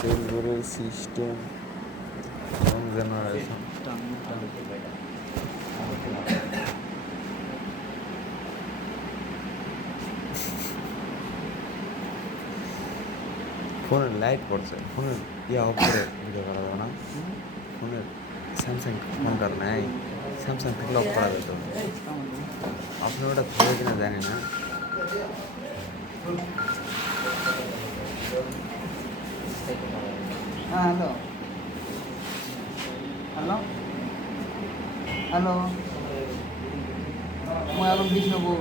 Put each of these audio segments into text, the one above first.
Silver system from generation. ফোনের light পড়ছে, ফোনের অফ করে ভিডিও করা যাবে না। ফোনের স্যামসাং ফোনটার নাই, স্যামসাং থেকে অফ করা যেত। আপনি ওটা ধরে কিনা জানি না। হ্যালো হ্যালো হ্যালো মই আলম বিষ্ণুপুর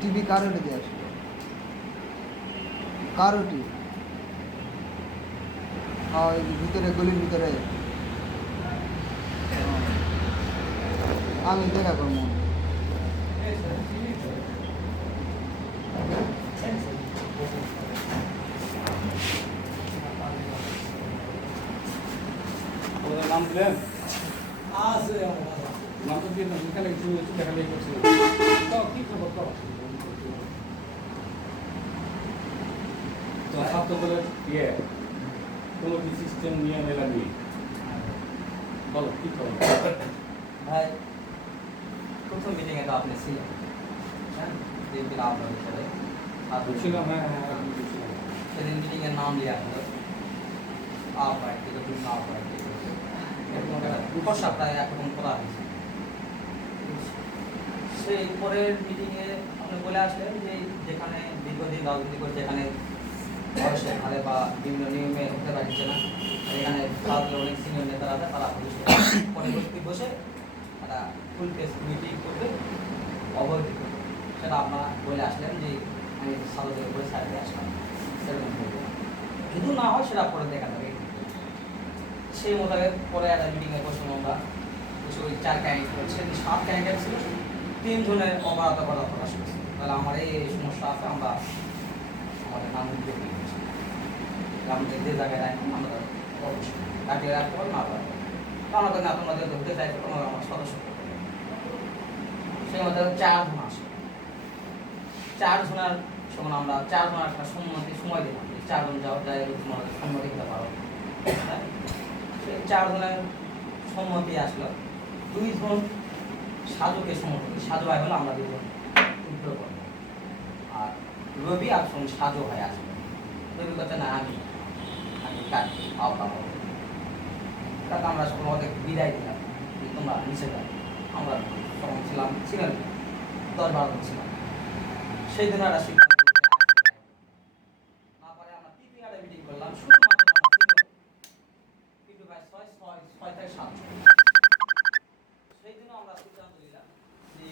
টিভি কারোটি দিয়ে আসবে কারোটি ওই ভিতরে গলির ভিতরে আমি দেখা করবো নাম দিলেন নাম তো দিয়ে এখানে কিছু দেখালেই করছি কি খবর তো ছাত্রদলের কোনো কি সিস্টেম নিয়ে লাগবে বলো কি খবর ভাই প্রথম মিটিংয়ে তো আপনি ছিলেন হ্যাঁ যেদিন আপনাদের সাথে ছিলাম হ্যাঁ সেদিন মিটিংয়ের নাম দেওয়া হলো আপায় থেকে বিভিন্ন আপায় এরকম একটা খসড়া প্রায় এখন করা হয়েছে সেই পরের মিটিংয়ে আপনি বলে আসলেন যে যেখানে দীর্ঘদিন রাজনীতি করে যেখানে বয়সের হারে বা বিভিন্ন নিয়মে হতে পারছে না এখানে রাজনীতির অনেক সিনিয়র নেতারা আছে তারা পরবর্তী বসে একটা ফুল প্রেস মিটিং করবে অবহিত করবে সেটা আপনারা বলে আসলেন যে আমি সাদদের উপরে সাইডে আসলাম সেরকম করবো যদি না হয় সেটা পরে দেখা যাবে সেই মোতাবেক পরে একটা মিটিংয়ে বসে আমরা ওই 4 ক্যান্ডিডেট সেদিন 7 ক্যান্ডিডেট ছিল 3 জনের অবরাধ করা প্রকাশ করছে তাহলে আমার এই সমস্যা আছে আমরা আমাদের নাম দিতে দিয়েছি আমাদের যে জায়গায় রাখুন আমরা অবশ্যই কাটিয়ে রাখতে পারবো না পারবো আমাদের না তোমাদের ধরতে চাইছো তোমার আমার সদস্য সেই মধ্যে 4 জন আসে 4 জনের সময় আমরা 4 জনের একটা সম্মতি সময় দিলাম 4 জন যাও যাই তোমাদের সম্মতি দিতে পারো সেই 4 জনের সম্মতি আসলো 2 জন সাধুকে সম্মতি সাধু ভাই হলো আমরা 2 জন উদ্যোগ করবো আর রবি আর সাধু ভাই আসবে রবি কথা না আমি কাটি আওতা তাকে আমরা সকল আমাদের বিদায় দিলাম তোমরা নিচে যাও আমরা তখন ছিলেন 10-12 জন ছিলাম সেই দিন একটা সিদ্ধান্ত না পারে আমরা তৃতীয় একটা মিটিং করলাম শুধুমাত্র কিন্তু ভাই 6 থেকে 7 সেই দিনও আমরা সিদ্ধান্ত নিলাম যে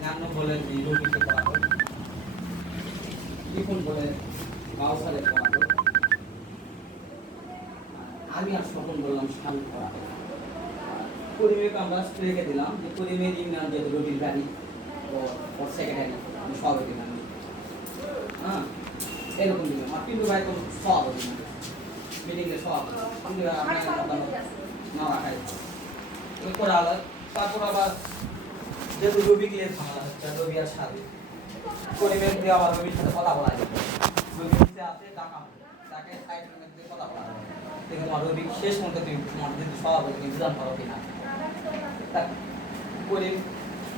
জ্ঞান বলে যে রবিকে করা হোক লিখন বলে বাউসালে করা হোক আমি আর স্বপন বললাম সামনে করা হোক পরিমেয়কে আমরা রেখে দিলাম যে পরিমেয়ের ইউনিয়ন যেহেতু রবির গাড়ি ওর সেক্রেটারি আমি সভাপতি আমি হ্যাঁ এরকম দিলাম আর পিন্টু ভাই তো সভাপতি মিটিংয়ে সভাপতি না রাখাই করা হলো তারপর আবার যেহেতু রবি গিয়ে ঝামেলা হচ্ছে রবি আর সাথে পরিমেয় দিয়ে আবার রবির সাথে কথা বলা যায় রবি নিচে আছে ডাকা তাকে সাইডের মধ্যে কথা বলা যায় দেখে তোমার রবি শেষ মধ্যে তুমি তোমার যেহেতু সভাপতি তুমি বিধান করো কিনা করে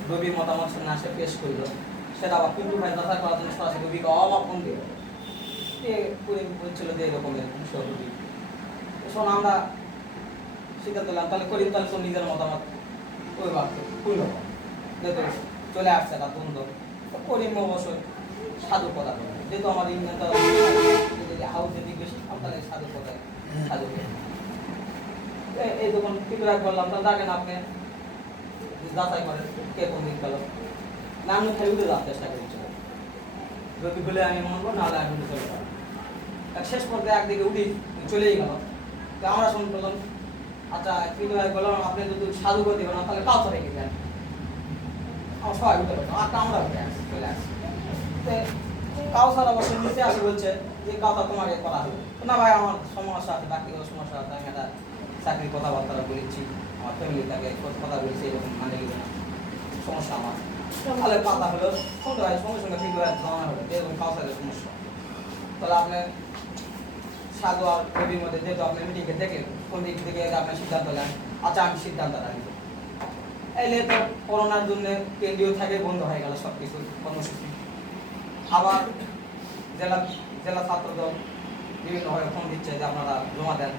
রবির মতামত সামনে আসে পেশ করলো সেটা আবার পিন্টু ভাই যাচাই করার জন্য সরাসরি রবিকে অবাপন দিল বলছিল যে এরকমের বিষয়গুলি। শোন আমরা সিদ্ধান্ত নিলাম তাহলে করিম তাহলে তোর নিজের মতামত ওই বাক্যে খুলল যেহেতু চলে আসছে তার দ্বন্দ্ব করিম অবশ্যই সাধু কথা বলে যেহেতু আমার ইংল্যান্ড হাউস যদি বেশি তাহলে সাধু কথায় সাধু এই যখন ফিডব্যাক করলাম তাহলে দেখেন আপনি যাচাই করেন কে কোন দিক গেল না আমি খেলতে যাওয়ার চেষ্টা করেছিলাম যদি বলে আমি মানবো নাহলে আমি চলে যাবো শেষ পর্যায়ে একদিকে উঠি চলেই গেল তো আমরা শুন করলাম আচ্ছা ফিডব্যাক করলাম আপনি যদি সাধু করে দেবেন না তাহলে কাউকে রেখে দেন আমার সবাই উঠে পারতাম আর আমরা উঠে আসছি চলে আসছি কাউসার অবশ্য নিচে আসে বলছে যে কথা তোমাকে করা হবে না ভাই আমার সমস্যা আছে ব্যক্তিগত সমস্যা আছে আমি একটা চাকরির কথাবার্তা বলেছি আমার ফ্যামিলি তাকে কথা বলেছি এরকম মানে নিবে না সমস্যা আমার তাহলে কথা হলো শুনতে ভাই সঙ্গে সঙ্গে ফিডব্যাক জানানো হলো এরকম কাউসারের সমস্যা তাহলে আপনি সাধু আর রবির মধ্যে যেহেতু আপনি মিটিংকে দেখলেন কোন দিক থেকে আপনার সিদ্ধান্ত নেন আচ্ছা আমি সিদ্ধান্তটা নিব এলে তো করোনার জন্য কেন্দ্রীয় থেকে বন্ধ হয়ে গেল সব কিছু কর্মসূচি আবার জেলা জেলা ছাত্রদল বিভিন্নভাবে ফোন দিচ্ছে যে আপনারা জমা দেন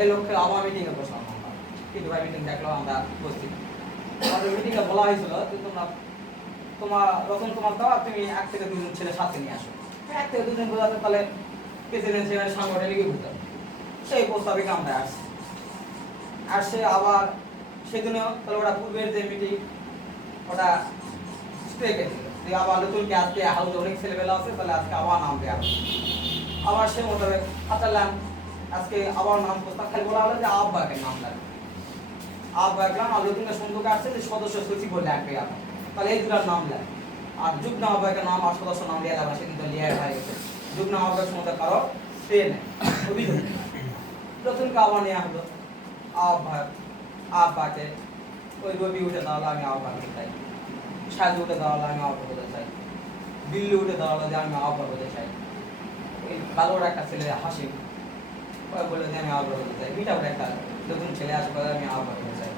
এই লক্ষ্যে আবার মিটিংয়ে বসলাম আমরা কিন্তু ভাই মিটিং দেখলো আমরা উপস্থিত আমাদের মিটিংয়ে বলা হয়েছিল যে তোমার রতন তোমার দাও তুমি 1 থেকে 2 জন ছেলে সাথে নিয়ে আসো 1 থেকে 2 জন বোঝাতে তাহলে প্রেসিডেন্সিয়াল সাংগঠনিক ঘুরতাম সেই প্রস্তাবিক আমরা আসছে আবার সেদিনও তাহলে ওরা পূর্বের যে মিটিং ওটা স্টে গেছিল যে আবার নতুনকে আজকে হাউস অনেক ছেলেবেলা আছে তাহলে আজকে আবার নাম দেওয়া হবে আবার সে মোতাবেক পাঠালাম আজকে আবার নাম প্রস্তাব খালি বলা হলো যে আহ্বায়কের নাম লাগবে আহ্বায়কলাম আর নতুনকে সুন্দর আসছে যে সদস্য সচিব বলে লাগবে আপনার তাহলে এই দুটার নাম লাগে আর যুগ্ম আহ্বায়কের নাম আর সদস্য নাম দেওয়া যাবে সেদিন তো লিয়ার হয়ে গেছে যুগ্ম আহ্বায়ক সম্বন্ধে কারো সে নেই অভিযোগ নতুনকে আবার নেওয়া হলো আহ্বায়কে ওই রবি উঠে দাঁড়ালো আমি আহ্বায়ক হতে চাই সাজু উঠে দাঁড়ালো আমি আহ্বায়ক হতে চাই দিল্লি উঠে দাঁড়ালো যে আমি আহ্বায়ক হতে চাই ওই কালোর একটা ছেলে হাসিম ওই বললো যে আমি আহ্বায়ক হতে চাই মিটাউট একটা নতুন ছেলে আসে বলে আমি আহ্বায়ক হতে চাই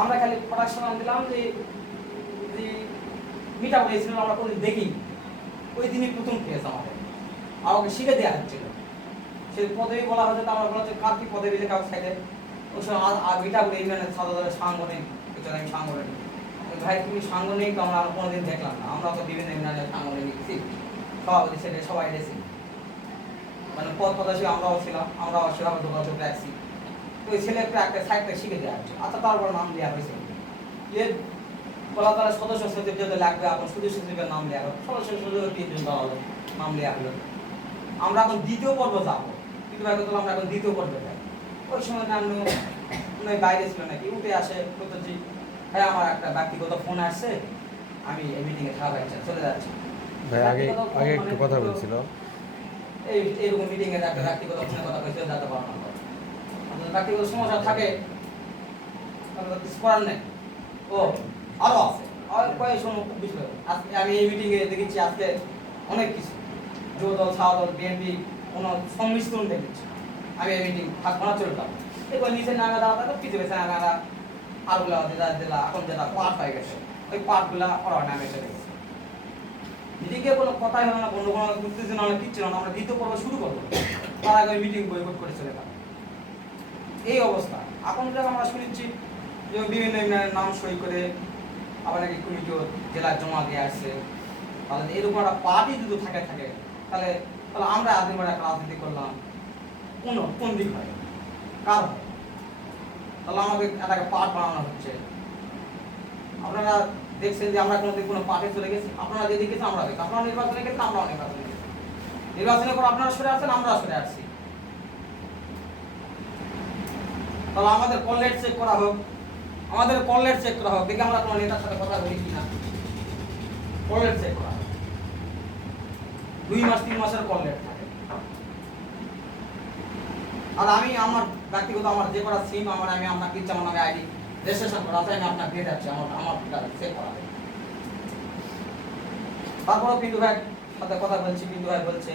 আমরা খালি প্রোডাকশন দিলাম যে মিটাউট এই সিনেমা আমরা কোনোদিন দেখিনি ওই দিনই প্রথম পেয়েছে আমাকে শিখে দেওয়া হচ্ছিল সেই পদবি বলা হচ্ছে তো আমরা বলা হচ্ছে কার কি পদবি লেখা সাইডে ওই সময় মিটাউট এই মানে সাধারণ সাংগঠনিক আমি সাংগঠনিক ভাই তুমি সাংগঠনিক আমরা কোনোদিন দেখলাম না আমরা তো বিভিন্ন ইউনিয়নের সাংগঠনিক সভাপতি সেটা সবাই এসেছি মানে পদ পদাসী আমরাও ছিলাম আমরাও সেভাবে যোগাযোগ রাখছি তো ওই ছেলে একটা সাইডটা শিখে দেওয়া হচ্ছে আচ্ছা তারপর নাম দেওয়া হয়েছে এর বলা তারা সদস্য সচিব যেতে লাগবে এখন সদস্য সচিবের নাম দেওয়া হলো সদস্য সচিবের 3 জন দেওয়া হলো নাম দেওয়া হলো আমরা এখন দ্বিতীয় পর্ব যাবো কিন্তু ভাই কথা আমরা এখন দ্বিতীয় পর্বে যাই ওই সময় নাম বাইরে ছিল নাকি উঠে আসে বলতেছি হ্যাঁ আমার একটা ব্যক্তিগত ফোন আসছে আমি এই মিটিংয়ে থাকা চলে যাচ্ছি ভাই আগে একটু কথা বলছিল এইরকম মিটিংয়ে একটা ব্যক্তিগত ফোনে কথা বলতে যেতে পারবো না আপনার ব্যক্তিগত সমস্যা থাকে তাহলে কিছু করার নেই ও আরো আছে আর কয়েক শোনো বিষয় আজকে আমি এই মিটিংয়ে দেখেছি আজকে অনেক কিছু যুব দল ছাত্র দল বিএনপি কোনো সংমিশ্রণ দেখেছি আমি এই মিটিং থাকবো না চলে যাবো এবার নিচে নামে দেওয়া থাকে পিছিয়ে পেছনে নামে আরগুলা দিলা এখন যেটা পার্ট হয়ে গেছে ওই পার্টগুলা ওরা নামে এসে গেছে মিটিংয়ে কোনো কথাই হলো না কোনো উত্তেজনা হলো কিচ্ছু না আমরা দ্বিতীয় পর্ব শুরু করবো তার আগে ওই মিটিং বয়কট করে চলে গেল এই অবস্থা এখন যখন আমরা শুনেছি যে বিভিন্ন নাম সই করে আবার নাকি কমিটিও জেলার জমা দিয়ে আসছে তাহলে এরকম একটা পার্টি যদি থাকে তাহলে আমরা আদিবার একটা রাজনীতি করলাম কোন দিক হয় কার হয় তাহলে আমাদের একটা পার্ট বানানো হচ্ছে আপনারা দেখছেন যে আমরা কোনো পার্টে চলে গেছি আপনারা যে দেখেছেন আমরা দেখি আপনারা নির্বাচনে গেছেন আমরাও নির্বাচনে গেছি নির্বাচনের পর আপনারা সরে আসছেন আমরা সরে আসছি তাহলে আমাদের কল লেট চেক করা হোক দেখি আমরা কোনো নেতার সাথে কথা বলি কিনা কল লেট চেক করা হোক 2 মাস 3 মাসের কল লেট থাকে আর আমি আমার ব্যক্তিগত আমার যে করা সিম আমি আপনাকে ইচ্ছা মনে আইডি রেজিস্ট্রেশন করা আছে আমি আপনাকে দিয়ে যাচ্ছি আমার চেক করা হবে তারপরে পিন্টু ভাই সাথে কথা বলছি পিন্টু ভাই বলছে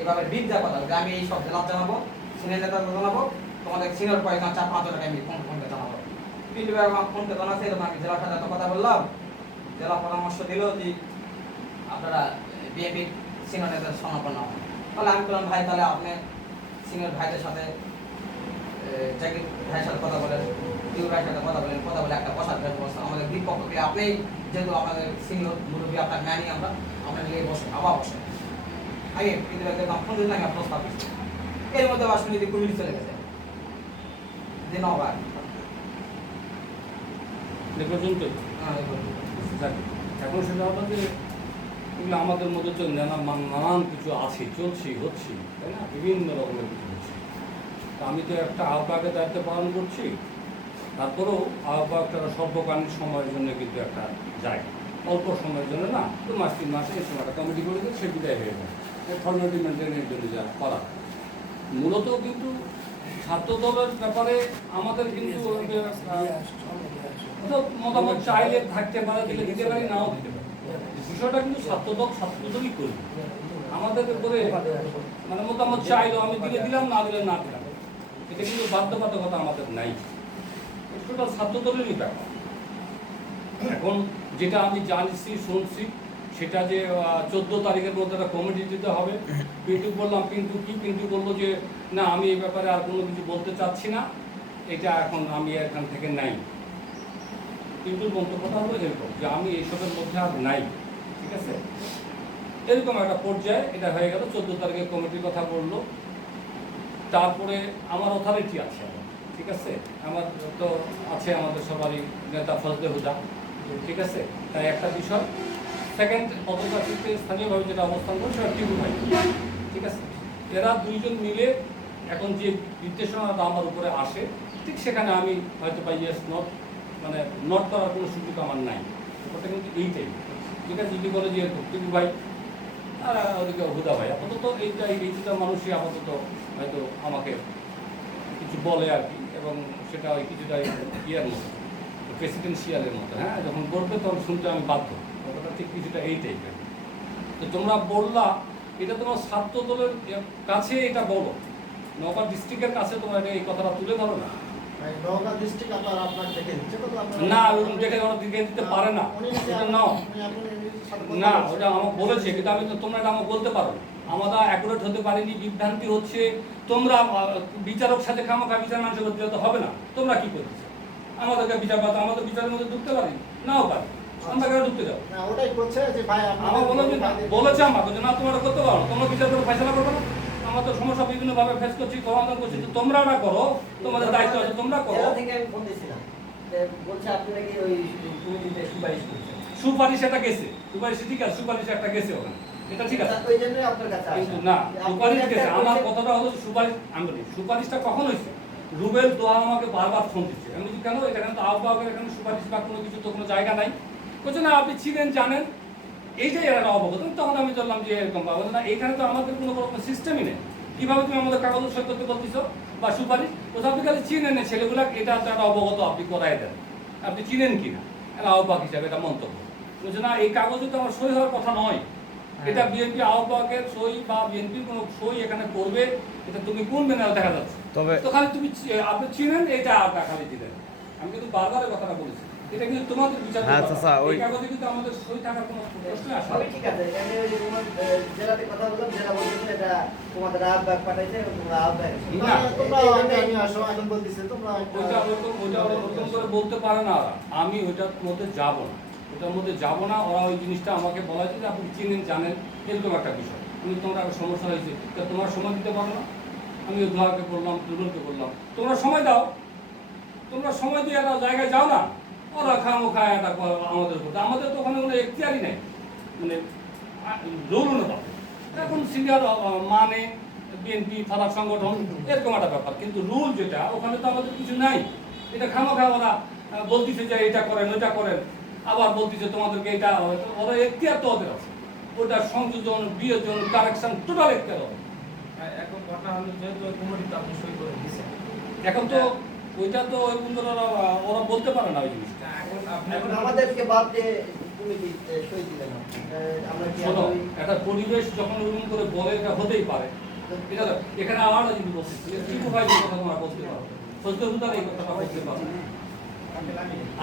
এভাবে বিগ যা কথা যে আমি এই সব জেলা জানাবো সিনিয়র নেতা জানাবো তোমাদের সিনিয়র কয়েকজন 4-5 জনকে আমি ফোনকে জানাবো পিন্টু ভাই আমার ফোনকে জানাচ্ছে এরকম আমি জেলার সাথে কথা বললাম জেলা পরামর্শ দিল যে আপনারা বিএনপি সিনিয়র নেতার সমাপন তাহলে আমি বললাম ভাই তাহলে আপনি সিনিয়র ভাইদের সাথে জাকির ভাইয়ের সাথে কথা বলেন, টিউ ভাইয়ের সাথে কথা বলে একটা বসার ব্যবস্থা আমাদের বিপক্ষে আপনি যেহেতু আমাদের সিনিয়র মুরব্বী আপনার ম্যানি আমরা আপনার নিয়ে বসে আবার বসে আগে কিন্তু একদম ফোন দিন আমি প্রস্তাব দিচ্ছি এর মধ্যে আসলে যদি কমিটি চলে গেছে যে নবার পর্যন্ত এখন সেটা হলো যে এগুলো আমাদের মধ্যে তো নানান কিছু আছে, চলছে, হচ্ছে, তাই না? বিভিন্ন রকমের কিছু হচ্ছে। তা আমি তো একটা আহ্বায়কের দায়িত্ব পালন করছি, তারপরেও আহ্বায়কটা সর্বকালীন সময়ের জন্য কিন্তু একটা যায়, অল্প সময়ের জন্য না, 2 মাস 3 মাসে এই সময়টা কমিটি করে দিয়ে সে বিদায় হয়ে যায়, ফর্মালিটি মেনটেনের জন্য যা করা। মূলত কিন্তু ছাত্র দলের ব্যাপারে আমাদের কিন্তু মতামত চাইলে থাকতে পারে, দিলে দিতে পারি, নাও দিতে পারি। বিষয়টা কিন্তু ছাত্রদলই করবে। আমাদের উপরে মানে মতামত চাইলো আমি দিলাম, না দিলে না দিলাম, এটা কিন্তু বাধ্যবাধকতা আমাদের নাই। টোটাল ছাত্রদলেরই ব্যাপার। এখন যেটা আমি জানছি, শুনছি, সেটা যে 14 তারিখের মধ্যে একটা কমিটি দিতে হবে। পিন্টু বললাম, পিন্টু বললো যে না আমি এই ব্যাপারে আর কোনো কিছু বলতে চাচ্ছি না, এটা এখন আমি এখান থেকে নাই। পিন্টুর মন্তব্যটা হলো এরকম যে আমি এইসবের মধ্যে আর নাই, ঠিক আছে? এরকম একটা পর্যায়ে এটা হয়ে গেল। 14 তারিখে কমিটির কথা বললো। তারপরে আমার অথরিটি আছে, ঠিক আছে, আমার তো আছে আমাদের সবারই নেতা ফজলে হুদা, ঠিক আছে। তাই একটা বিষয় সেকেন্ড ফটোগ্রাফিতে স্থানীয়ভাবে যেটা অবস্থান করে সেটা টিভি ভাই, ঠিক আছে। এরা দুইজন মিলে এখন যে নির্দেশনাটা আমার উপরে আসে, ঠিক সেখানে আমি হয়তো পাই ইয়েস নট, মানে নট করার কোনো সুযোগ আমার নাই। ব্যাপারটা কিন্তু এইটাই, ঠিক আছে। যদি বলে যে টিভি ভাই আর ওদিকে হুদা ভাই, আপাতত এই দুটা মানুষই আপাতত হয়তো আমাকে কিছু বলে আর কি, এবং সেটা ওই কিছুটা ইয়ার মতো, প্রেসিডেন্সিয়ালের মতো, হ্যাঁ, যখন করবে তখন শুনতে আমি বাধ্য। ব্যাপারটা ঠিক কিছুটা এই টাইপের। তো তোমরা বললা এটা তোমার ছাত্র দলের কাছে এটা বলো, নওগাঁ ডিস্ট্রিক্টের কাছে তোমরা এই কথাটা তুলে ধরো না। নওগাঁ ডিস্ট্রিক্ট আপনার দেখে দিচ্ছে না, দেখে ওরা দিকে দিতে পারে না, ওটা নাও না, ওটা আমাকে বলেছে, কিন্তু আমি তো তোমরা এটা আমাকে বলতে পারো। আমরা অ্যাকুরেট হতে পারিনি, বিভ্রান্তি হচ্ছে। তোমরা বিচারক সাথে খামাখা বিচার মানুষের করতে তো হবে না। তোমরা কি করতেছো? আমাদেরকে বিচার পাতো, আমাদের বিচারের মধ্যে ঢুকতে পারি নাও পারি, আমরা কেন ঢুকতে যাবো? ওটাই করছে যে ভাই আমার বলেছে আমাকে যে না তোমরা করতে পারো, তোমরা বিচার করে ফয়সালা করবে না। আমরা তো সমস্যা বিভিন্নভাবে ফেস করছি, সমাধান করছি, তো তোমরা না করো, তোমাদের দায়িত্ব আছে, তোমরা করো। থেকে আমি ফোন দিয়েছিলাম বলছে আপনি নাকি ওই কমিটিতে সুপারিশ করছেন। সুপারিশ একটা গেছে, সুপারিশ ঠিক আছে, সুপারিশ একটা গেছে ওখানে, এটা ঠিক আছে, ওই জন্যই আপনার কাছে কিন্তু না সুপারিশ গেছে। আমার কথাটা হলো সুপারিশ, আমি বলি সুপারিশটা কখন হয়েছে? রুবেল দোহান আমাকে বারবার ফোন দিচ্ছে। আমি বলছি কেন, এখানে তো আহ্বায়কের এখানে সুপারিশ বা কোনো কিছু তো কোনো জায়গা নাই। বলছে না আপনি ছিলেন, জানেন, এইটাই এরা অবগত। তখন আমি বললাম যে এরকম বলছে না, এখানে তো আমাদের কোনো সিস্টেমই নেই, কীভাবে তুমি আমাদের কাগজ সই করতে বলতেছো বা সুপারিশ? কোথাও আপনি খালি চিনেন না ছেলেগুলা, এটা তো একটা অবগত আপনি করাই দেন, আপনি চিনেন কি না, এটা আহ্বায়ক হিসাবে এটা মন্তব্য। বলছে না এই কাগজে তো আমার সই হওয়ার কথা নয়, এটা বিএনপি আহ্বায়কের সই বা বিএনপির কোনো সই এখানে করবে, এটা তুমি কোন ব্যানারে দেখা যাচ্ছে? তবে তো খালি তুমি আপনি চিনেন, এটা আপনার খালি দিলেন। আমি কিন্তু বারবার কথাটা বলেছি, এটা কিন্তু তোমাদের বিচার হ্যাঁ চাচা, ওই কাগজে কিন্তু আমাদের সই থাকার কোনো প্রশ্ন আসে সবই ঠিক আছে। এখানে ওই যে তোমার জেলাতে কথা বললাম, জেলা বলতেছে এটা তোমাদের আহ্বায়ক পাঠাইছে এবং তোমরা আহ্বায়ক। না, তোমরা আমি আসো এখন বলতেছে তোমরা ওইটা ওরকম করে বলতে পারে না ওরা। আমি ওইটার মধ্যে যাব না, ওটার মধ্যে যাব না। ওরা ওই জিনিসটা আমাকে বলা হয়েছে যে আপনি চিনেন, জানেন, এরকম একটা বিষয়। আমি তোমরা একটা সমস্যা হয়েছে, তা তোমরা সময় দিতে পারো না। আমি উদ্ধারকে বললাম, দুর্বলকে বললাম তোমরা সময় দাও, তোমরা সময় দিয়ে একটা জায়গায় যাও না। ওরা খামোখা একটা আমাদের উপর, আমাদের তো ওখানে কোনো এখতিয়ারই নেই, মানে রুল অনুপাতে। এখন সিনিয়র মানে বিএনপি থানা সংগঠন এরকম একটা ব্যাপার, কিন্তু রুল যেটা ওখানে তো আমাদের কিছু নাই। এটা খামোখা ওরা বলতেছে যে এটা করেন, ওইটা করেন, আবার বলতেছে তোমাদেরকে এটা, ওরা এখতিয়ার তো ওদের আছে, ওটা সংযোজন, বিয়োজন, কারেকশন টোটাল এখতিয়ার হবে। এখন ঘটনা হলো যেহেতু কমিটিতে আপনি সই করে দিয়েছেন, এখন তো ওইটা তো ওরা বলতে পারে না ওই জিনিসটা। এখন আপনি এখন আমাদেরকে বাদ দিয়ে কমিটি সই দিলেন না। আমরা কি শোনো, ওই একটা পরিবেশ যখন ওরকম করে বলে, এটা হতেই পারে। এটা এখানে আমার যদি বলতেছি টিপু ভাই যে কথা তোমরা বলতে পারো, সত্য হুদার এই কথাটা বলতে পারো।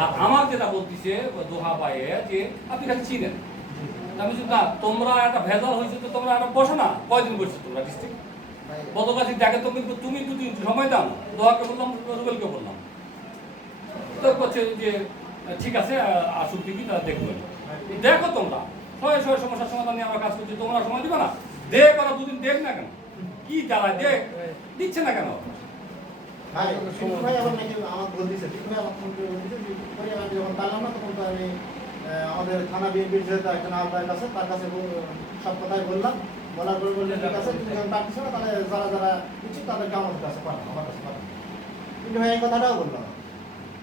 আর আমার যেটা বলতেছে দোহা পায়ে যে আপনি খালি চিনেন, আমি বলছি, না তোমরা একটা ভেজাল হয়েছে তো তোমরা একটা বসো না, কয়দিন বসছো তোমরা ডিস্ট্রিক্ট ভাই গতকাল দেখে তুমি দুদিন সময় দাও, দোয়াকে বললাম, রুবেলকে বললাম, তো বলছে যে ঠিক আছে আসুক দিবি, তারা দেখবে। দেখো তোমরা শয়ে শয়ে সমস্যার সমাধান নিয়ে আমরা কাজ করছি, তোমরা সময় দিবে না? দেখ ওরা দুদিন দেখ না কেন, কি জ্বালায় দেখ দিচ্ছে না কেন? ভাই পিন্টু ভাই আমার নাকি আমাকে বলতেছে, পিন্টু ভাই আমাকে ফোন করে বলতেছে যে পরে আমি যখন পারলাম না তখন তো আমি আমাদের থানা বিএনপির যেহেতু একজন আহ্বায়ক আছে তার কাছে সব কথাই বললাম, বলার পর বললেন ঠিক আছে তুমি যখন পারছো না তাহলে যারা যারা ইচ্ছুক তাদেরকে আমার কাছে পাঠান, আমার কাছে পাঠান। পিন্টু ভাই এই কথাটাও বললাম,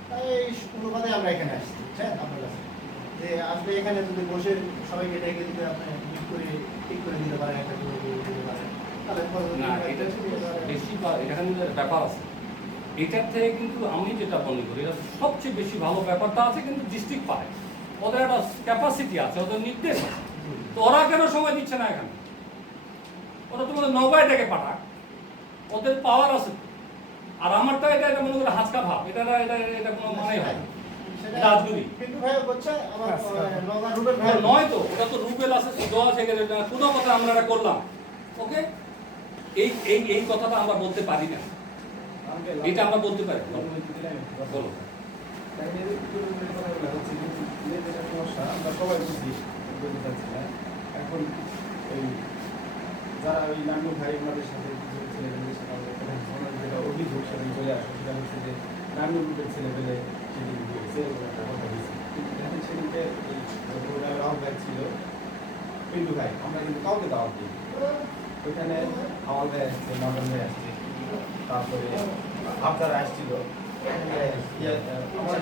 তাই এই অনুপাতে আমরা এখানে আসছি, বুঝছেন আপনার কাছে, যে আসলে এখানে যদি বসে সবাইকে ডেকে দিতে আপনি ঠিক করে দিতে পারেন, একটা করে দিতে পারেন, তাহলে না এটা বেশি এখানে ব্যাপার আছে, এটার থেকে কিন্তু আমি যেটা মনে করি এটা সবচেয়ে বেশি ভালো ব্যাপারটা আছে কিন্তু ডিস্ট্রিক্ট পায়, ওদের একটা ক্যাপাসিটি আছে, ওদের নির্দেশ আছে, তো ওরা কেন সময় দিচ্ছে না এখানে? ওরা তোমাদের নৌকায় ডেকে পাঠাক, ওদের পাওয়ার আছে। আর আমারটা এটা মনে করি হাঁচকা ভাব, এটা কোনো মানেই হয় না। এটা আজগুবি। পিন্টু ভাই বলছে আমার নগর রুবেল ভাই নয় তো, ওটা তো রুবেল আছে, দেওয়া আছে, কোনো কথা আমরা এটা করলাম, ওকে? এই কথাটা আমরা বলতে পারি না, এটা আমরা বলতে পারি। বলো। আমরা সবাই বুঝি, বলতে চাচ্ছি না। এখন এই যারা ওই নান্নু ভাই ওনাদের সাথে কিছু ছেলেমেয়েদের সাথে আমাদের একটা ঘটনার যেটা অভিযোগ সেখানে চলে আসে, সেটা হচ্ছে যে নান্নু গ্রুপের ছেলেমেয়ে সেদিন দিয়েছে একটা কথা দিয়েছে। কিন্তু দেখেন সেদিনকে এই রাহুল ভাই ছিল, পিন্টু ভাই, আমরা কিন্তু কাউকে দাওয়াত দিই। ওইখানে আমার ভাই আসছে, নন্দন ভাই আসছে, তারপরে আপনারা আসছিল,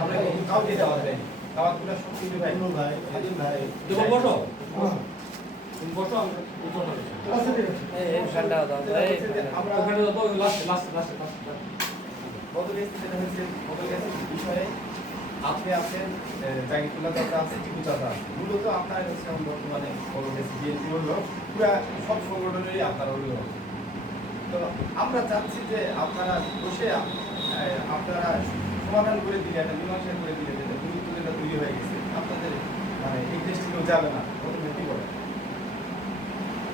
আমরা কিন্তু কাউকে দাওয়াত দেয়নি। দাওয়াতগুলো সব পিন্টু ভাই, পিন্টু ভাই, আজিম ভাই, তুমি বসো, তুমি বসো, আমরা উত্তরটা দিচ্ছি। আমরা ওখানে যাবো, লাস্টে। বদল এসেছে যেটা হচ্ছে, বদল এসেছে বিষয়ে আপনি আছেন, জাহিদুল্লাহ চাচা আছে, টিপু চাচা আছে। মূলত আপনার হচ্ছে এখন বর্তমানে বদল এসেছে বিএনপি হলো পুরা সব সংগঠনেরই আপনার অভিভাবক। তো আমরা চাচ্ছি যে আপনারা বসে আপনারা সমাধান করে দিলে, একটা মীমাংসা করে দিলে, যেটা গুরুত্ব যেটা তৈরি হয়ে গেছে, আপনাদের মানে এই দেশটিকেও যাবে না, প্রথমে কি বলে।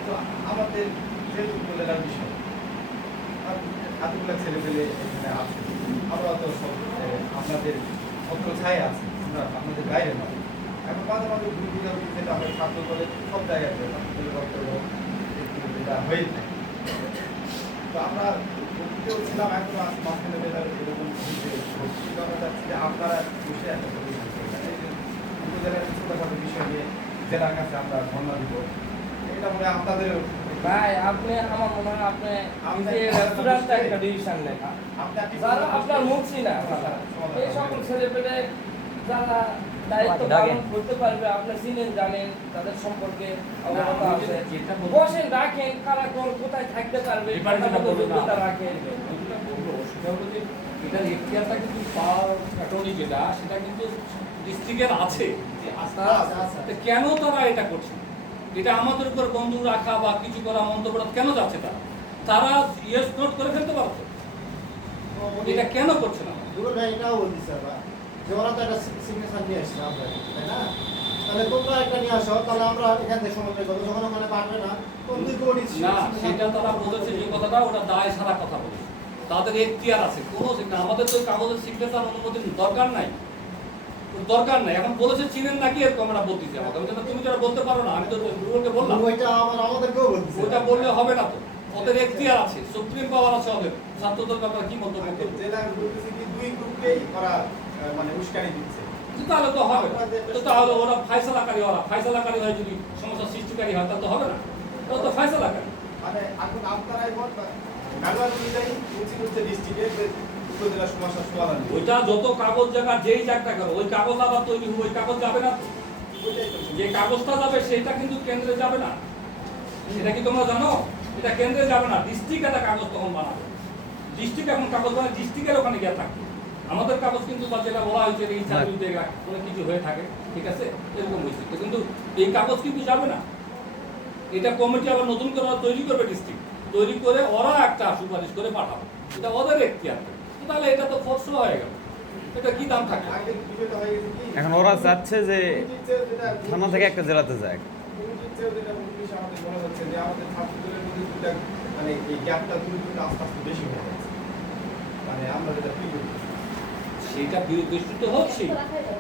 তো আমাদের যেহেতু উপজেলার বিষয়, এতগুলো ছেলে পেলে এখানে আছে, আমরা তো সব আপনাদের ছত্র ছায় আছে, আমরা আপনাদের বাইরে নয়। এখন মাঝে মাঝে ভুল বুঝাবুঝি যেটা আমরা ছাত্র বলে সব জায়গায় ছাত্রদের বক্তব্য যেটা হয়ে থাকে। তো আমরা কেউ ছিলাম, এখনো আছে মাঝখানে বেলার এরকম কিন্তু আমরা চাচ্ছি যে আপনারা বসে একটা পরিবেশ করবেন। এই যে উপজেলার ছোটখাটো বিষয় নিয়ে জেলার কাছে আমরা ধর্ণা দিব, এটা মনে হয় আপনাদের ভাই আপনি আমার মনে হয় আপনি রেস্টুরেন্টটা একটা ডিসিশন নেন, যারা আপনার মুখছি না এই সকল ছেলেপেলে যারা দায়িত্ব পালন করতে পারবে, আপনি চিনেন জানেন, তাদের সম্পর্কে অবগত আছে, বসেন রাখেন, কারা কোন কোথায় থাকতে পারবে যোগ্যতা রাখেন। এটার এখতিয়ারটা কিন্তু পাওয়ার অ্যাটর্নি যেটা, সেটা কিন্তু ডিস্ট্রিক্টের আছে। কেন তারা এটা করছে? এটা আমাদের উপর বন্ধু রাখা বা কিছু করা, মন্তব্য কেন যাচ্ছে? তারা ইয়েস নোট করে ফেলতে পারতো, এটা কেন করছে না? রুবেল ভাই এটাও বলতেছে আবার যে ওরা তো একটা সিগনেচার নিয়ে আসছে আমরা, তাই না? তাহলে তোমরা একটা নিয়ে আসো, তাহলে আমরা এখান থেকে সমন্বয় করবো, যখন ওখানে পারবে না তখন দুই কোটি না, সেটা তারা বলেছে যে কথাটা, ওটা দায় সারা কথা বলেছে, তাদের এখতিয়ার আছে। কোনো আমাদের তো কাগজের সিগনেচার অনুমতির দরকার নাই। এখন বলেছে চিনেন নাকি, এরকম আমরা বলতেছি আমাকে, তুমি যারা বলতে পারো না, আমি তো রুবেলকে বললাম ওইটা আবার আমাদেরকেও বলতেছে, ওইটা বললে হবে না, তো ওদের এখতিয়ার আছে, সুপ্রিম পাওয়ার আছে ওদের। ছাত্রদের ব্যাপারে কি মন্তব্য করবে? জেলা বলতেছে কি দুই গ্রুপকেই ওরা মানে উস্কানি দিচ্ছে। তাহলে তো হবে না, তো তাহলে ওরা ফায়সালাকারী হয়, যদি সমস্যা সৃষ্টিকারী হয় তাহলে তো হবে না, ওরা তো ফায়সালাকারী। মানে এখন আপনারাই ম্যানুয়াল অনুযায়ী উচিত ডিস্ট্রিক্টে উপজেলা সমস্যার সমাধান। ওইটা যত কাগজ জায়গা যেই জায়গা করো, ওই কাগজ আবার তৈরি হবে, ওই কাগজ যাবে না। যে কাগজটা যাবে সেটা কিন্তু কেন্দ্রে যাবে না, এটা কি তোমরা জানো? এটা কেন্দ্রে যাবে না, ডিস্ট্রিক্ট একটা কাগজ তখন বানাবে। ডিস্ট্রিক্ট এখন কাগজ বানায়, ডিস্ট্রিক্টের ওখানে গিয়ে থাকবে। আমাদের কাগজ কিন্তু বা যেটা বলা হয়েছে এই চাকরিতে কোনো কিছু হয়ে থাকে, ঠিক আছে, এরকম হয়েছে, কিন্তু এই কাগজ কিন্তু যাবে না। এটা কমিটি আবার নতুন করে তৈরি করবে, ডিস্ট্রিক্ট তৈরি করে ওরা একটা সুপারিশ করে পাঠাবে, এটা ওদের এখতিয়ার। তাহলে এটা তো ফসল হয়ে গেল, এটা কি দাম থাকে? এখন ওরা চাচ্ছে যে থানা থেকে একটা জেলাতে যায়। চেয়েও যেটা উনিশ আমাদের মনে হচ্ছে যে আমাদের ছাত্রদের মধ্যে দুটা মানে এই গ্যাপটা দূরে দূরে আস্তে আস্তে বেশি হয়ে যাচ্ছে, মানে আমরা যেটা ফিল করি সেটা বিস্তৃত হচ্ছে।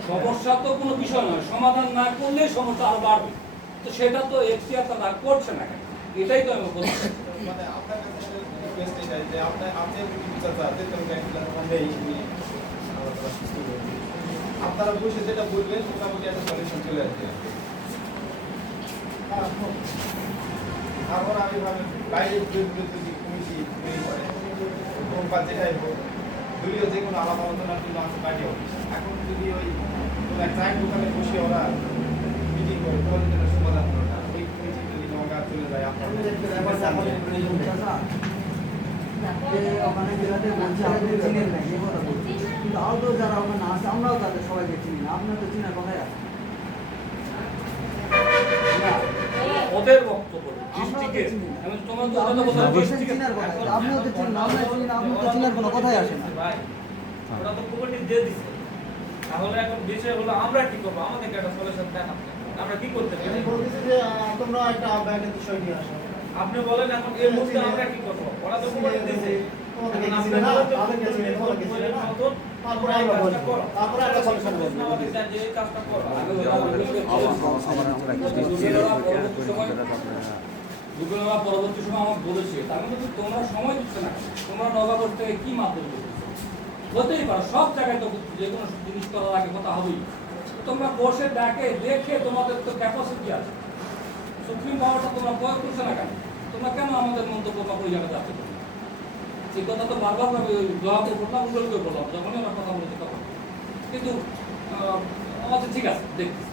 সমস্যা তো কোনো বিষয় নয়, সমাধান না করলে সমস্যা আরো বাড়বে। তো সেটা তো এখতিয়ার তারা করছে না কেন, এটাই তো আমি বলছি। মানে আপনার কাছে রিকোয়েস্ট এটাই যে আপনি চাচা যেহেতু নেই আপনারা বসে যেটা বলবেন মোটামুটি একটা সলিউশন চলে আসবে। তারপর আমি ভাবি বাইরে যদি কমিটি তৈরি করে বা যেটাই হোক দলীয় যে কোনো আলাদা আলোচনার জন্য আছে পার্টি অফিস, এখন যদি ওই কোনো এক চায়ের দোকানে বসে ওরা মিটিং করে তোমাদের জন্য সমাধান করে না, ওই কমিটি যদি নৌকা চলে যায় আপনাদের ওখানে জেলাতে বলছে আপনি চিনেন না, এই কথা বলছি। কিন্তু আরও যারা ওখানে আছে আমরাও তাদের সবাইকে চিনি না, আপনার তো চিনার কথাই আছে। না, ওদের বক্তব্য ডিস্ট্রিক্টের, আমি তোমার তো ওটা বললাম ডিস্ট্রিক্টের। চিনার কথা, আপনিও তো চিনেন, আমরা চিনি না, আপনি তো চিনার কোনো কথাই আসে না। ভাই ওরা তো কমিটি দিয়ে দিচ্ছে, তাহলে এখন বিষয় হলো আমরা কি করবো, আমাদেরকে একটা সলিউশন দেন আপনি, আমরা কি করতে পারি? আমি বলতেছি যে তোমরা একটা আহ্বায়কের বিষয় নিয়ে আসো। আপনি বলেন এখন এই মুহূর্তে আমরা কি করবো? ওরা তো কমিটি দিয়েছে, তোমাদেরকে এখন কিছু না, আপনারা তো তাদেরকে কিছু না, তোমাদেরকে কিছু না। মতন তারপরে আমরা বলবো, তারপরে একটা সলিউশন প্রশ্ন বলবো। আমাদের চান যে এই কাজটা করো। দুপুরবেলা পরবর্তী সময় আমাকে বলেছে, তার মানে তো তোমরা সময় দিচ্ছে না, তোমরা নগাবর থেকে কি মাধ্যমে হতেই পারো, সব জায়গায় তো যে কোনো জিনিস করার আগে কথা হবেই। তোমরা বসে ডাকে দেখে তোমাদের তো ক্যাপাসিটি আছে, সুপ্রিম পাওয়ারটা তোমরা প্রয়োগ করছে না কেন? তোমরা কেন আমাদের মন্তব্য বা ওই জায়গায় যাচ্ছে? সেই কথা তো বারবার আমি জবাবে বললাম, উল্লেখ বললাম যখনই আমরা কথা বলেছি তখন। কিন্তু আমাদের ঠিক আছে দেখছি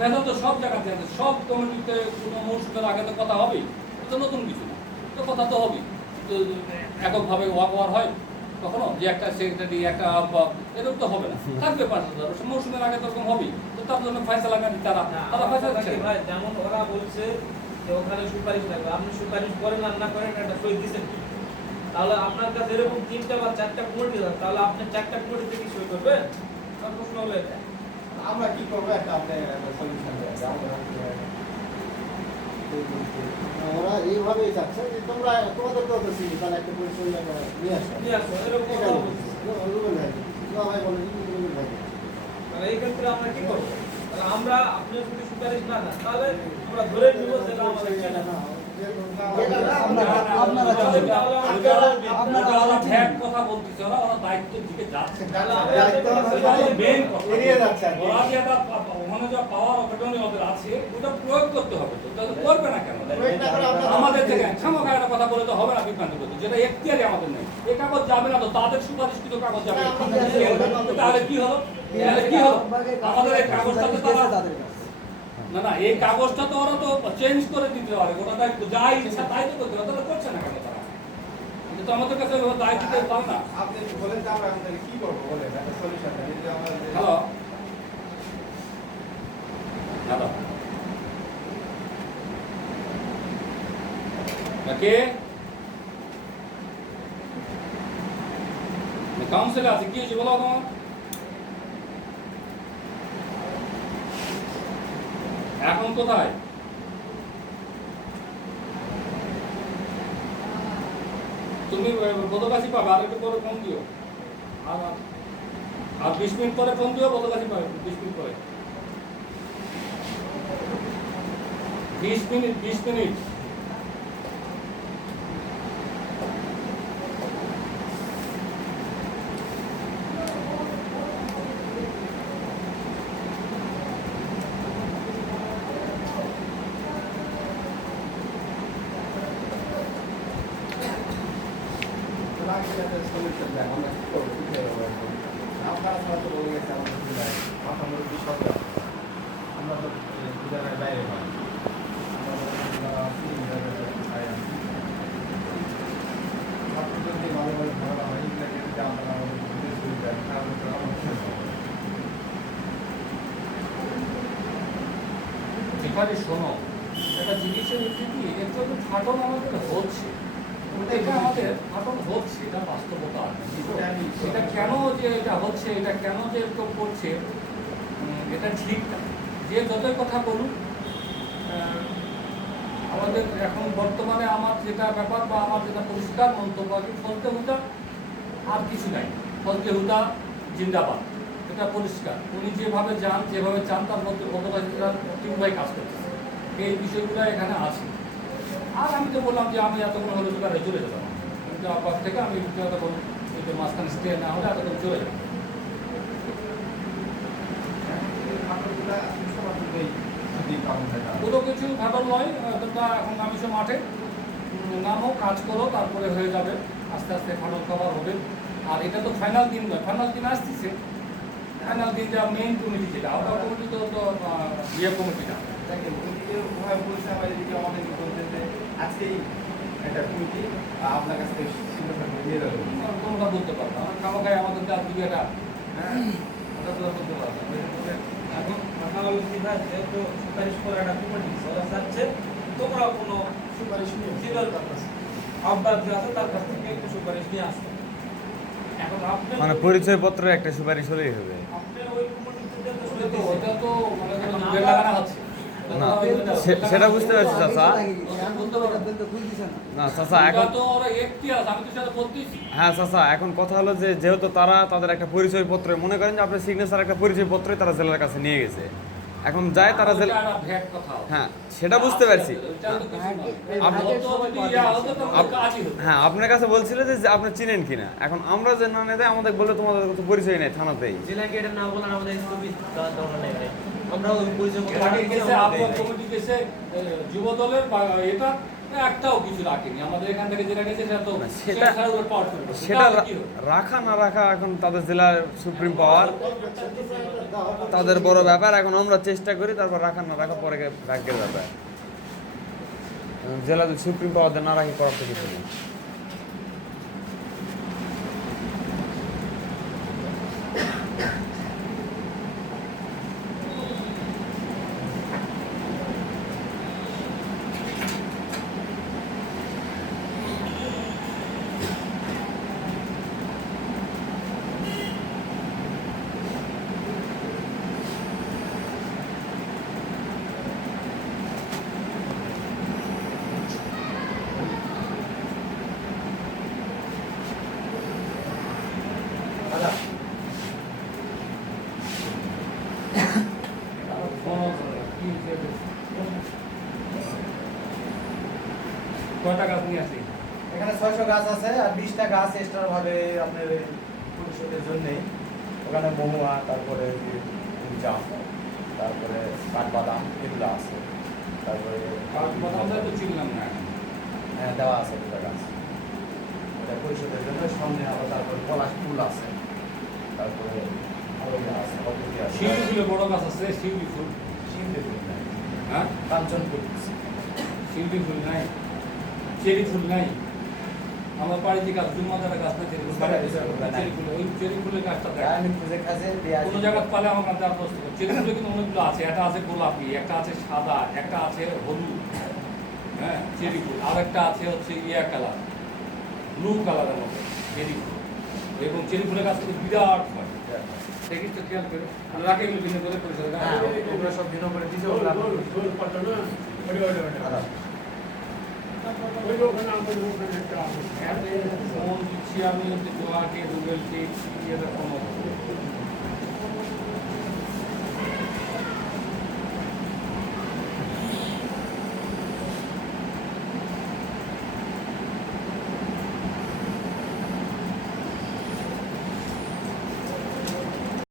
দেখা তো সব জায়গাতে আছে, সব কমিটিতে কোনো মৌসুমের আগে তো কথা হবেই, তো নতুন কিছু না, তো কথা তো হবেই। তো এককভাবে ওয়াক ওয়ার হয় কখনো যে একটা সেক্রেটারি একটা এরকম তো হবে না, থাকবে ৫,০০০ মৌসুমের আগে তো এরকম হবেই। তো তার জন্য ফয়সালা গাড়ি তারা ফয়সালা দিচ্ছে না। ভাই যেমন ওরা বলছে যে ওখানে সুপারিশ লাগবে, আপনি সুপারিশ করেন আর না করেন একটা সই দিচ্ছেন, তাহলে আপনার কাছে এরকম ৩টা বা ৪টা কমিটি আছে, তাহলে আপনি ৪টা কমিটিতে কি সই করবেন? তার প্রশ্ন হলো এটা। আমরা কি করবো একটা আপনি একটা সলিউশন দেন। ওরা এইভাবেই যাচ্ছে যে তোমরা তোমাদের তো চিনি, তাহলে একটা পরিচয় নিয়ে আসো। নিয়ে আসো, এরকম এটা কথা বলছে। রুবেল ভাই, ভাই বলেন রুবেল ভাই। তাহলে এই ক্ষেত্রে আমরা কি করবো? তাহলে আমরা আপনি যদি সুপারিশ না দেন তাহলে আমরা ধরে নিব যে না আমাদের চেনে না। কথা বলতেছে ওরা দায়িত্বের দিকে যাচ্ছে, তাহলে আমরা মেন এড়িয়ে যাচ্ছে আর কি। ওরা যে ওখানে যা পাওয়ার অপরচুনিটি ওদের আছে ওটা প্রয়োগ করতে হবে, তো তাহলে করবে না কেন? আমাদের থেকে খামোখা একটা কথা বলে তো হবে না বিভ্রান্তি করতে, যেটা এখতিয়ারই আমাদের নেই। এই কাগজ যাবে না, তো তাদের সুপারিশকৃত কাগজ যাবে না। তাহলে কি হলো? আমাদের এই কাগজটা তো তারা না না এই কাগজটা তো ওরা তো চেঞ্জ করে দিতে পারে, ওটা দায়িত্ব যা ইচ্ছা তাই তো করতে হবে, তাহলে করছে না কেন তারা? কিন্তু আমাদের কাছে দায়িত্ব দিতে পারে না। আপনি বলেন যে আমরা এখন তাহলে কি করবো বলেন, একটা সলিউশন দেন। এই যে আমরা যে হ্যালো হ্যালো কে কাউন্সিলে আছে, কি হয়েছে বলো তোমার? এখন কোথায়? তুমি বদকাশি পাবে, আর একটু পরে ফোন দিও, আর 20 মিনিট পরে ফোন দিও, বদকাশি পাবে 20 মিনিট পরে। 20 মিনিট সলিউশন দেন, আমরা কি করবো, কি করবো? আপনারা তো বলে গেছে আমাদের জেলায় মাথামুড়ি সরকার, আমরা তো জায়গায় বাইরে পাই, ছাত্রদেরকে ভালোভাবে ধরা হয়, এগুলোকে যদি আপনারা আমাদের বুঝে শুরু দেন তাহলে তো আমার এখানে শোনো, একটা জিনিসের কি একটু ফাটন আমাদের হচ্ছে, এটা আমাদের ফাটন হচ্ছে, এটা বাস্তবতা। এটা কেন যে এটা হচ্ছে, এটা কেন যে এরকম করছে, এটা ঠিক না। যে যতই কথা বলুন আমাদের এখন বর্তমানে আমার যেটা ব্যাপার বা আমার যেটা পরিষ্কার মন্তব্য আছে, ফজলে হুদা আর কিছু নাই। ফজলে হুদা জিন্দাবাদ, এটা পরিষ্কার। উনি যেভাবে যান, যেভাবে চান, তার মধ্যে অপরাধীরা টিউবাই কাজ করতেছে, এই বিষয়গুলো এখানে আছে। আর আমি তো বললাম যে আমি এতক্ষণ হলে সুপারে চলে যেতাম, কিন্তু আব্বাস থেকে আমি যতক্ষণ মাঝখানে স্টে না হলে এতক্ষণ চলে যেতাম। কোনো কিছু ঘাটল নয়, তোমরা এখন নামিছো মাঠে, নামো, কাজ করো, তারপরে হয়ে যাবে। আস্তে আস্তে ফাটল কভার হবে। আর এটা তো ফাইনাল দিন নয়, ফাইনাল দিন আসতেছে। ফাইনাল দিন যা মেইন কমিটি, যেটা আউটার কমিটি তো ইয়ে কমিটিটা, আজকেই একটা কমিটি আপনার কাছ থেকে নিয়ে যাবে। তোমরা বলতে পারবে। আমার খামাখায় আমাদেরকে আর দিকে এটা, হ্যাঁ, ওটা তোমরা বলতে পারবে। এখন কথা হলো কি ভাই, যেহেতু সুপারিশ করে একটা কমিটি ওরা চাচ্ছে তোমরা কোনো সুপারিশ নিয়ে সিনিয়র আব্বাস যে আছে তার কাছ থেকে একটু সুপারিশ নিয়ে আসতে। এখন আপনি মানে পরিচয়পত্রের একটা সুপারিশ হলেই হবে। আপনি ওই কমিটিতে তো ওটা তো মানে বেল লাগানো হচ্ছে। না, সেটা বুঝতে পারছি চাচা। না চাচা, এটা এখন তো ওরা একটি আছে, আমি তো সেটা বলতেছি। হ্যাঁ চাচা, এখন কথা হলো যে যেহেতু তারা তাদের একটা পরিচয়পত্র, মনে করেন যে আপনার সিগনেচার একটা পরিচয়পত্রই তারা জেলার কাছে নিয়ে গেছে, এখন যায় তারা জেলা, ওটা একটা ভ্যাট কথা। হ্যাঁ সেটা বুঝতে পারছি। ওটা তো কিছু নয়। আপনি- ও তো যদি ইয়া হতো তো আমাদের কাজই হতো। হ্যাঁ আপনার কাছে বলছিল যে আপনি চিনেন কিনা, এখন আমরা যে না নেই আমাদের বললে তোমাদের তো পরিচয় নেই থানাতেই। জেলাকে এটা না বলার আমাদের স্থগিত দেওয়ার দরকার নেই ভাই। আমরা ওই পরিচয় এর আগে গেছে আপনার কমিটি গেছে যুব দলের বা এটা একটাও কিছু রাখেনি। আমাদের এখান থেকে যেটা গেছে সেটা তো সেটা- সেটা রাখা না রাখা এখন তাদের জেলার সুপ্রিম পাওয়ার, তাদের বড় ব্যাপার। এখন আমরা চেষ্টা করি, তারপর রাখা না রাখা পরে ভাগ্যের ব্যাপার। জেলা সুপ্রিম পাওয়ার না রাখি করার তো কিছু নেই। কয়টা গাছ নিয়ে আসি? এখানে 600 গাছ আছে আর 20টা গাছ এক্সট্রা ভাবে আপনার পরিষদের জন্যই। ওখানে মহুয়া, তারপরে জাম, তারপরে কাঠবাদাম এগুলো আছে, তারপরে আমরা তো চিনলাম না এখন। হ্যাঁ দেওয়া আছে 2টা গাছ, এটা পরিষদের জন্য। সামনে আবার তারপরে পলাশ ফুল আছে, তারপরে আরো আছে, অপতি আছে, শিউলি ফুলে বড় গাছ আছে, শিউলি ফুল। শিমলে ফুল নাই, হ্যাঁ, কাঞ্চন ফুল আছে। শিউলি ফুল নাই, চেরি ফুল নাই। আমার বাড়িতে গাছ, জুম্মাদারা গাছ না, চেরি ফুল। চেরি ফুল, ওই চেরি ফুলের গাছটা দেখ। আমি খুঁজে খাজে দিয়ে কোনো জায়গা পালে আমার কাছে দেওয়ার প্রশ্ন। চেরি ফুলে কিন্তু অনেকগুলো আছে। একটা আছে গোলাপি, একটা আছে সাদা, একটা আছে হলুদ, হ্যাঁ চেরি ফুল, আর একটা আছে হচ্ছে ইয়া কালার, ব্লু কালারের মতো চেরি ফুল। এবং চেরি ফুলের গাছ কিন্তু বিরাট হয়। দেখিস তো খেয়াল করে রাখে এগুলো ভিন্ন করে পরিচয় দেয়। হ্যাঁ, ওগুলো সব ভিন্ন করে দিছে। ওগুলো ফোন দিচ্ছি আমি, দোয়াকে, গুগলকে, এরকম